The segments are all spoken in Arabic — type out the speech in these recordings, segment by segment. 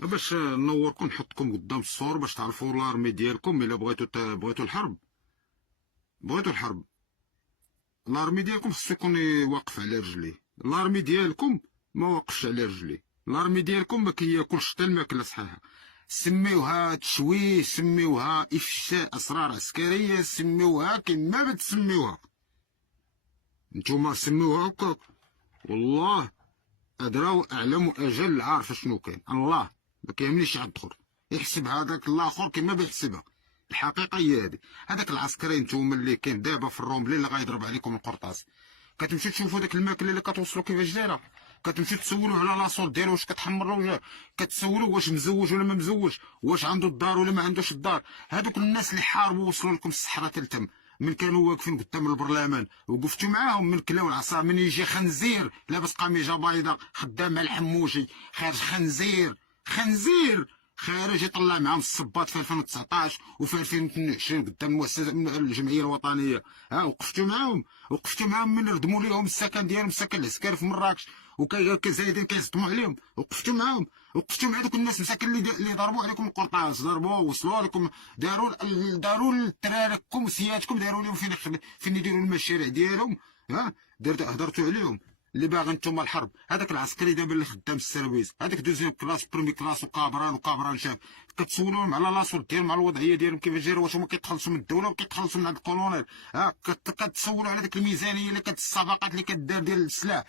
باش نوركم نحطكم قدام الصور باش تعرفوا لارمي ديالكم الا بغيتوا الحرب. لارمي ديالكم خصو يكون واقف على رجليه. لارمي ديالكم ما واقفش على رجليه. لارمي ديالكم ما كياكلش حتى الماكله صحيحه. سميوها تشويه، سميوها افشاء اسرار عسكريه، سميوها كما ما تسميوها. نتوما سميوها هكاك. والله ادرى اعلم واجل عارف شنو كاين. الله ما كيهمنيش عاد اخر يحسب هذاك الاخر كما بيحسبها. الحقيقه هي هذه. هذاك العسكري نتوما اللي كاين دابا في الرومبلي اللي غيضرب عليكم القرطاس، كتمشيو تشوفوا داك الماكله اللي كتوصلوا كيفاش دايره، كتمشيو تسولوا على لاصول ديالو واش كتحمر ولا كتسولوا واش مزوج ولا ما مزوج، واش عنده الدار ولا ما عندوش الدار. هذوك الناس اللي حاربوا وصلوا لكم الصحراء تلتم، من كانوا واقفين قدام البرلمان وقفتوا معاهم، من كلاو العصا، من يجي خنزير لابس قميجه بيضاء خدام مع الحموشي خارج خنزير خارج يطلع معاهم الصباط في 2019 وفي 2022 قدام المؤسسه الجمعيه الوطنيه. وقفتوا معاهم من ردموا لهم السكن ديالهم، السكن العسكري في مراكش، وكزايدين كيصدموا عليهم. وقفتوا مع دوك الناس مساكن اللي ضربوا عليكم القرطاس، ضربوا وصلوا لكم، داروا لتراركم وسياتكم، داروا لهم فين يديروا المشاريع ديالهم. هضرتوا عليهم. اللي باغي نتوما الحرب هذاك العسكري دابا اللي خدام السيرفيس، هذاك دوزيام كلاس بريمي كلاس وكابران شاف، كتسولوهم على لاصول ديالهم، على الوضعيه ديالهم كيفاش دايره، واش هما كيتخلصوا من الدوله وكيتخلصوا من عند الكولونيل. كتسولوا على ديك الميزانيه اللي الصفقات اللي كدار ديال السلاح،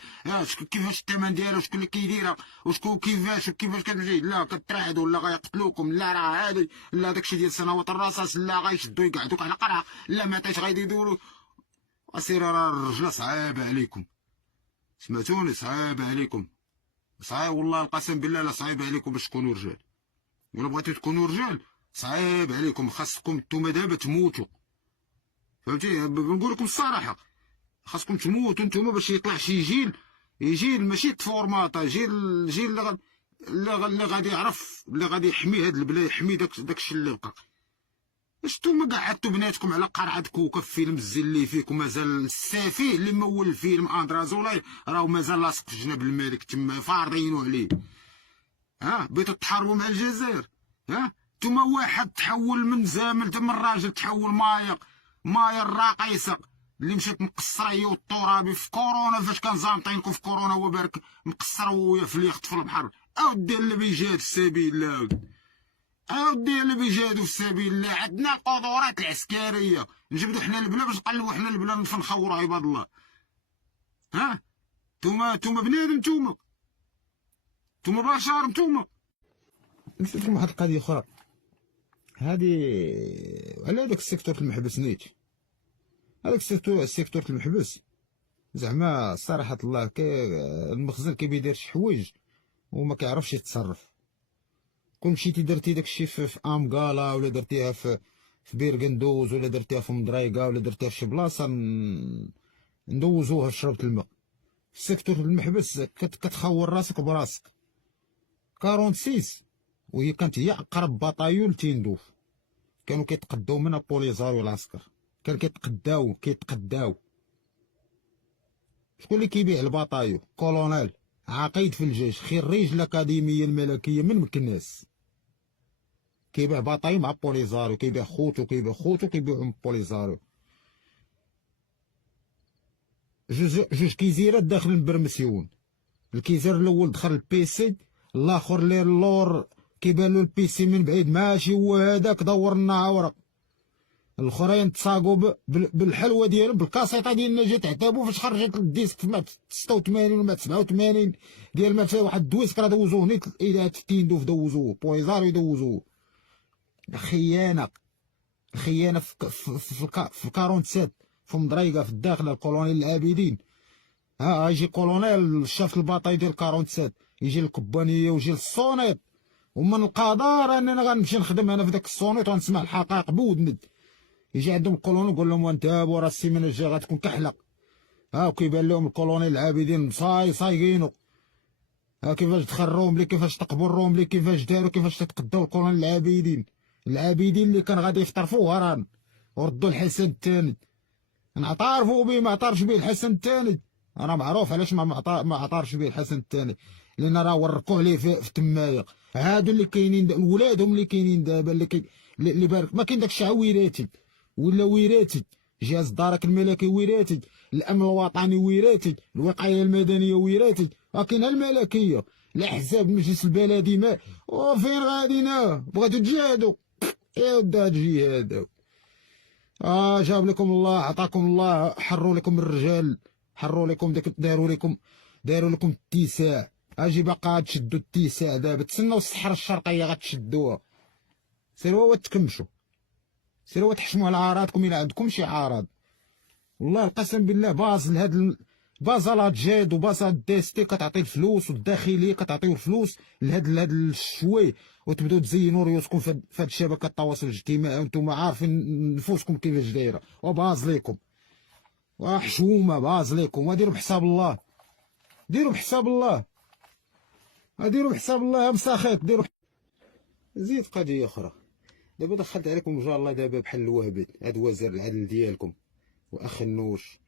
كيفاش الثمن ديالها، شكون اللي كيديرها، وشكون كيفاش كتمشي. لا كتراعدوا، لا غيقتلوكم، لا راه هادي، لا داكشي ديال سنوات الرصاص، لا غيشدوا يقعدوك على قرعه، لا ما عطيتش غيديروا. اسير راه الرجله صعيبه عليكم، سمعتوني؟ صعيب عليكم، صعيب والله القسم بالله لا صعيب عليكم باش تكونوا رجال. ولا بغيتو تكونوا رجال صعيب عليكم، خاصكم نتوما دابا تموتوا. فهمتي؟ بنقول لكم الصراحه، خاصكم تموتوا نتوما باش يطلع شي جيل ماشي تفورماطا، جيل اللي غادي يعرف، اللي غادي يحمي هاد البلاد، يحمي داكشي اللي بقى. اش نتوما قعدتوا بناتكم على قرعه كوكا في فيلم الزين اللي فيكم مازال السفيه اللي مول الفيلم اندرازولاي راه مازال لاصق في جناب الملك تما فارضينو عليه. بغيتوا تحاربوا مع الجزائر؟ نتوما واحد تحول من زامل، من راجل تحول مايا الراقيسه اللي مشات مقصره هي والترابي في كورونا، فاش كان زامطينكم في كورونا هو بارك مقصر ويا في اليخت في البحر. اودي اللي بيجاد في سبيل الله، اودي اللي بيجادوا في سبيل الله. عندنا القدرات العسكريه، نجبدوا حنا البلا باش نقلبوا حنا البلا نخوروا عباد الله. نتوما بنادم، نتوما بشر، نتوما. نسيت لكم واحد القضيه اخرى، هذه على هذاك السيكتور المحبس نيت. هذاك السيكتور المحبس زعما صراحه الله المخزن كيدير شي حوايج وما كيعرفش يتصرف. كون مشيتي درتي داكشي في امكالا، ولا درتيها في بيرغندوز، ولا درتيها في مدرايكا، ولا درتيها في شي بلاصه ندوزوها في شربة الماء. في السيكتور المحبس كتخور راسك براسك. 46 وهي كانت هي اقرب بطايون لتندوف، كانوا كيتقداو منها بوليزار والعسكر، كان كيتقداو. شكون اللي كيبيع البطايو؟ كولونيل عقيد في الجيش، خريج الاكاديميه الملكيه من مكناس، كيبيع بطايو مع بوليزاريو، كيبيع خوتو كيبيعهم بوليزاريو. جوج كيزيرات داخلين برمسيون، الكيزير الاول دخل البيسي، الاخر اللي اللور كيبان له البيسي من بعيد ماشي هو هذاك، دور لنا عوره. الاخرين تساقوا بالحلوه ديالهم، بالكاسيطه ديال نجاة عتابو فاش خرجت الديسك في 86 ولا 87 ديال ما واحد الدويسك راه دوزوه نيت الى في تيندوف، دوزوه بوليزاريو يدوزوه. الخيانه في 47 في مدريقه في الداخل. الكولونيل العابدين، يجي كولونيل شاف الباطاي ديال 47، يجي الكبانيه ويجي الصونيط، ومن القدر اننا غنمشي نخدم انا في داك الصونيط ونسمع الحقائق بودند. يجي عندهم الكولونيل يقول لهم وانتابوا راه السيمانه الجايه غتكون كحله. وكيبان لهم الكولونيل العابدين صايقينو، كيفاش تخروهم لي، كيفاش تقبوا الروملي، كيفاش داروا، كيفاش تتقداو الكولونيل العابدين اللي كان غادي يفطرفوه ران وردوا الحسن الثاني. نعترفوا به ما اعترفش به الحسن الثاني، راه معروف علاش ما عطارش به الحسن الثاني، لان راه وركوا عليه في تمايق. هادو اللي كاينين ولادهم اللي كاينين دابا اللي بارك ما كاين داك الشيء وراثي ولا وراثي. جهاز الدرك الملكي وراثي، الامن الوطني وراثي، الوقايه المدنيه وراثي، ولكن الملكيه الاحزاب المجلس البلدي ما وفين غادينا؟ بغيتو تجاهدوا يا ودا الجهاد. جاب لكم الله، عطاكم الله، حروا لكم الرجال، حروا لكم داك، داروا لكم اتساع. اجي باقا تشدوا الاتساع دابا، تسناو الصحراء الشرقيه غتشدوها. سيروا تكمشوا، سيروا تحشموا على عارضكم الا عندكم شي عارض. والله القسم بالله باز لهاد بازالات جاد وبازات ديستي كتعطي الفلوس، والداخليه كتعطيو الفلوس لهاد الشوي، وتبداو تزينوا ريوسكم في هاد شبكه التواصل الاجتماعي وانتم عارفين نفوسكم كيفاش دايره، وباز ليكم وحشومه باز ليكم. وديروا بحساب الله، ديروا بحساب الله، ديروا بحساب الله يا مساخيط. ديروا زيد قضيه اخرى. دابا دخلت عليكم ان شاء الله دابا بحال الوهبي، هاد وزير العدل ديالكم واخ النوش،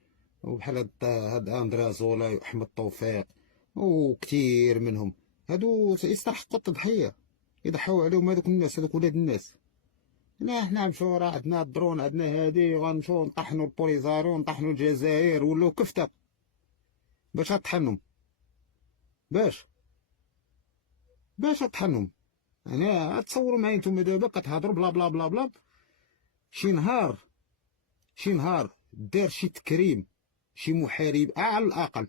وبحال هاد اندرا زولاي واحمد توفيق وكثير منهم، هادو يستحقوا التضحيه، يضحوا عليهم هادوك الناس، هادوك ولاد الناس. لا حنا نمشيو راه عندنا الدرون، عندنا هادي، غنمشيو نطحنوا البوليزاريو ونطحنوا الجزائر، ولاو كفته باش طحنهم، باش طحنهم. انا تصوروا معايا نتوما دابا كتهضروا بلا بلا بلا بلا، شي نهار دار شي تكريم شي محارب على الاقل،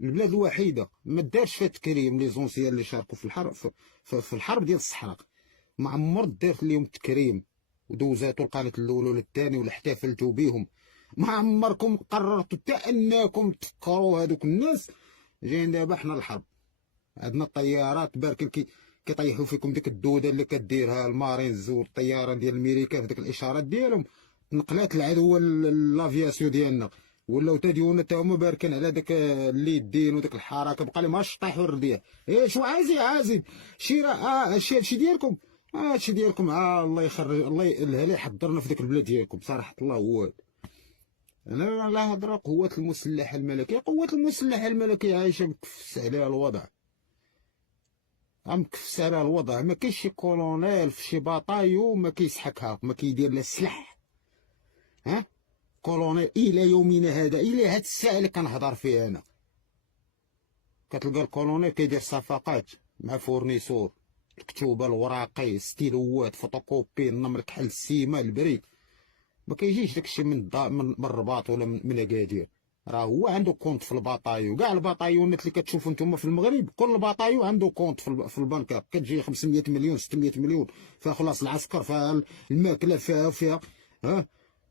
البلاد الوحيده ما دارش فيها تكريم لي زونسيال اللي شاركوا في الحرب، في الحرب ديال الصحراء، ما عمر دارت لهم تكريم ودوزاتوا القناه الاولى ولا الثاني ولا احتفلتوا بهم. ما عمركم قررتوا حتى انكم تفكروا هذوك الناس. جايين دابا حنا الحرب، عندنا الطيارات بارك كيطيحوا فيكم ديك الدوده اللي كديرها المارينز والطياره ديال الميريكان في ديك الاشارات ديالهم، نقلات العدو لافياسيون ديالنا، ولاو تديونا تا هما باركين على داك اللي يدين وديك الحركه، بقى لي ماش طيحوا الرديه. شو عايزين شي هادشي ديالكم، هادشي ديالكم. الله يخرج، الله يلها لي حضرنا في ديك البلاد ديالكم صراحه الله هو. انا لا هضره قوه المسلحه الملكيه، قوه المسلحه الملكيه عايشه مكفس عليها الوضع، مكفس عليها الوضع. ما كاينش شي كولونيل في شي باطايو ما كيسحكها، ما كيدير لا السلاح. كولونيل الى يومنا هذا، الى هاد الساعه اللي كنهضر فيها انا، كتلقى الكولونيل كيدير صفقات مع فورنيسور، الكتوبه الوراقي، ستيلوات، فوتوكوبي، النمر كحل السيما، البريك. ما كيجيش داكشي من الرباط ولا من اكادير، راه هو عنده كونت في الباطايو. كاع الباطايونات اللي كتشوفوا نتوما في المغرب كل باطايو عنده كونت في البنكه، كتجي 500 مليون 600 مليون فيها خلاص العسكر، فيها الماكله، فيها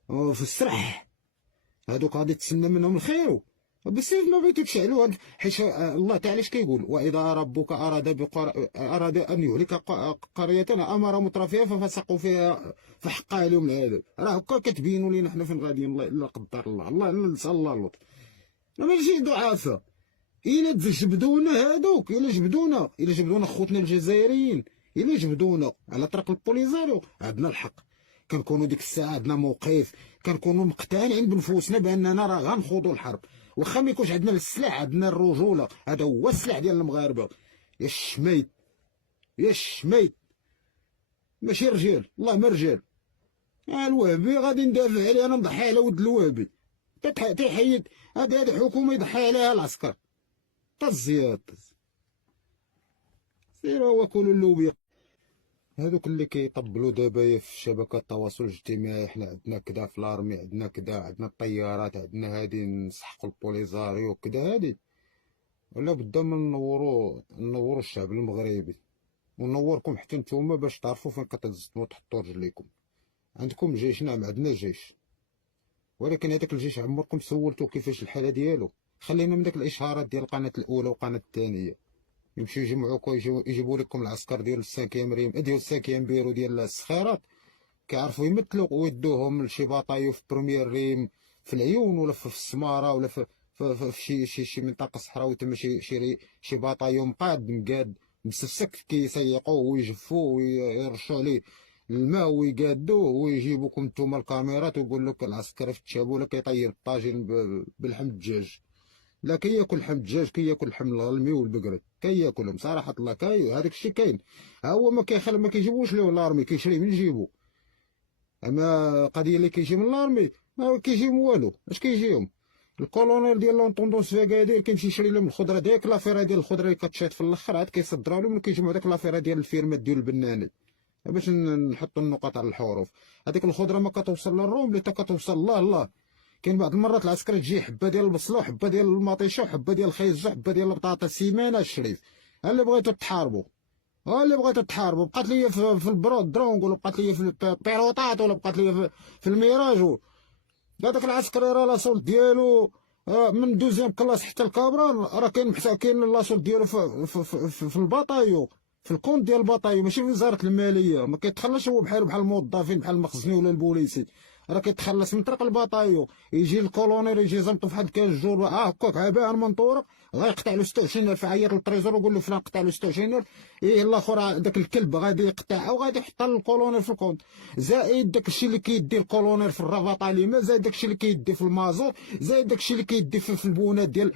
في السرح. هادوك غادي تسنى منهم الخير، بالسيف ما بغيتو تشعلوا. حيت الله تعالى اش كيقول؟ واذا ربك اراد ان يهلك قريه امر مترفيها ففسقوا فيها فحق عليهم العذاب. راه هكا كتبينوا لينا حنا فين غاديين، الا قدر الله نسال الله اللطف. ماشي ضعافه. الا جبدونا هادوك، الا جبدونا خوتنا الجزائريين، الا جبدونا على طريق البوليزاريو، عندنا الحق. كنكونوا ديك الساعه عندنا موقف، كنكونوا مقتنعين بنفوسنا باننا راه غنخوضوا الحرب، واخا ما يكونش عندنا السلاح، عندنا الرجوله. هذا هو السلاح ديال المغاربه. يا الشميت، يا الشميت، ماشي رجال، والله ما رجال. الوهبي غادي ندافع عليه، انا نضحي على ولد الوهبي. تيحيد هذه حكومه يضحي عليها العسكر. طز سيروا وكلوا اللوبيا. هذوك اللي كيطبلوا دابا في شبكات التواصل الاجتماعي، حنا عندنا كدا في لارمي، عندنا كدا، عندنا الطيارات، عندنا هادي نسحقوا البوليزاريو كدا هادي. ولا بدا من نوروا الشعب المغربي، ونوركم حتى نتوما باش تعرفوا فين كتهزوا وتحطوا رجليكم. عندكم جيش، نعم عندنا جيش، ولكن هذاك الجيش عمركم سولتوا كيفاش الحاله ديالو؟ خلينا من داك الاشهارات ديال القناه الاولى والقناه الثانيه، يمشيو يجمعوكم، يجيبوا لكم العسكر ديال السانكيام ريم، ديال السانكيام بيرو ديال السخيرات، كيعرفوا يمثلوا ويدوهم لشي باطايو في بروميير ريم في العيون، ولا في السماره، ولا في شي منطقه صحراويه تما، شي باطايو مقاد مسسك، كيسيقوه ويجفوه ويرشوا عليه الماء ويقادوه، ويجيبوكم نتوما الكاميرات ويقول لك العسكر في التشابوله كيطير الطاجين بلحم الدجاج. لا كياكل لحم الدجاج، كياكل لحم الغلمي والبقري، كياكلهم صراحه الله. هذاك الشيء كاين. ها هو ما كيجيبوش ليه لارمي، كيشري من جيبو. اما قضيه اللي كيجي من لارمي ما كيجيهم والو. اش كيجيهم؟ الكولونيل ديال لونطوندونس في اكادير كيمشي يشري لهم الخضره، ديك لافيرا ديال الخضره اللي كتشات في الاخر عاد كيصدروا لهم وكيجمعوا داك لافيرا ديال الفيرمات ديال البناني. باش نحطوا النقاط على الحروف. هذيك الخضره ما كتوصل للروم اللي كتوصل الله. كاين بعض المرات العسكري تجي حبه ديال البصله وحبه ديال المطيشه وحبه ديال الخيزه وحبه ديال البطاطا سيمانه الشريف. ها اللي بغيتو تحاربوا، بقات لي في البرود درونغ، ولا بقات لي في البيروطات، ولا بقات لي في الميراج. هذاك العسكري راه لاصول ديالو من دوزيام كلاس حتى الكابران راه كاين لاصول ديالو في الباطايو، في الكونت ديال الباطايو، ماشي في وزاره الماليه. ما كيتخلصش هو بحال الموظفين بحال المخزني ولا البوليسي، راه كيتخلص من طريق الباطايو. يجي الكولونيل يجي زمطو في واحد 15 جور هكاك عباء من طورق، غيقطع له 26,000. يعيط للتريزور ويقول له فلان قطع له 26,000. ايه الاخر داك الكلب غادي يقطعها وغادي يحطها للكولونيل في الكونت، زائد داك الشيء اللي كيدي الكولونيل في الرافطه ليما، زائد داك الشيء اللي كيدي في المازوت، زائد داك الشيء اللي كيدي في البونات ديال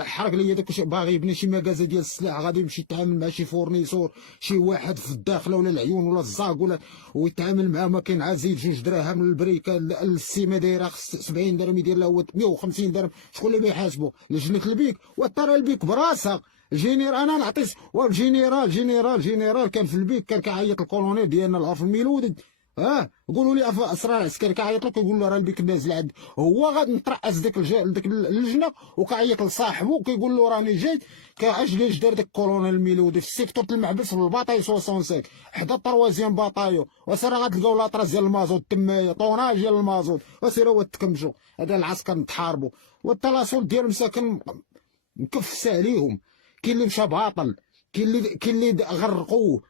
الحرق اللي هي داك باغي يبني شي مكازا ديال السلاح، غادي يمشي يتعامل مع شي فورنيسور، شي واحد في الداخله ولا العيون ولا الزاق ولا، ويتعامل معاه. ما كاين عزيز 2 دراهم للبريكه، السيمه دايره 70 درهم يدير لها هو 150 درهم. شكون اللي بيحاسبه؟ لجنه البيك. وترى البيك براسها الجينيرال. انا نعطي جينيرال كان في البيك، كان كيعيط الكولونيل ديالنا العرف الميلودي. قولوا لي اسرار عسكري كيعيط له كيقول له راه البيك نازل عند، هو غادي نترأس ديك اللجنه وكيعيط لصاحبه وكيقول له راني جاي. كاش دار داك الكولونيل الميلودي في السيكتور المعبس في الباطاي 65 حدا الطروازيام باطايو. وسير غتلقاو لاطراس ديال المازوت تمايا، طوناج ديال المازوت، وسير هو تكمشوا. هذا العسكر نتحاربوا والتلاصل ديال مساكن مكفس عليهم. كاين اللي مشى باطل، كاين اللي غرقوه،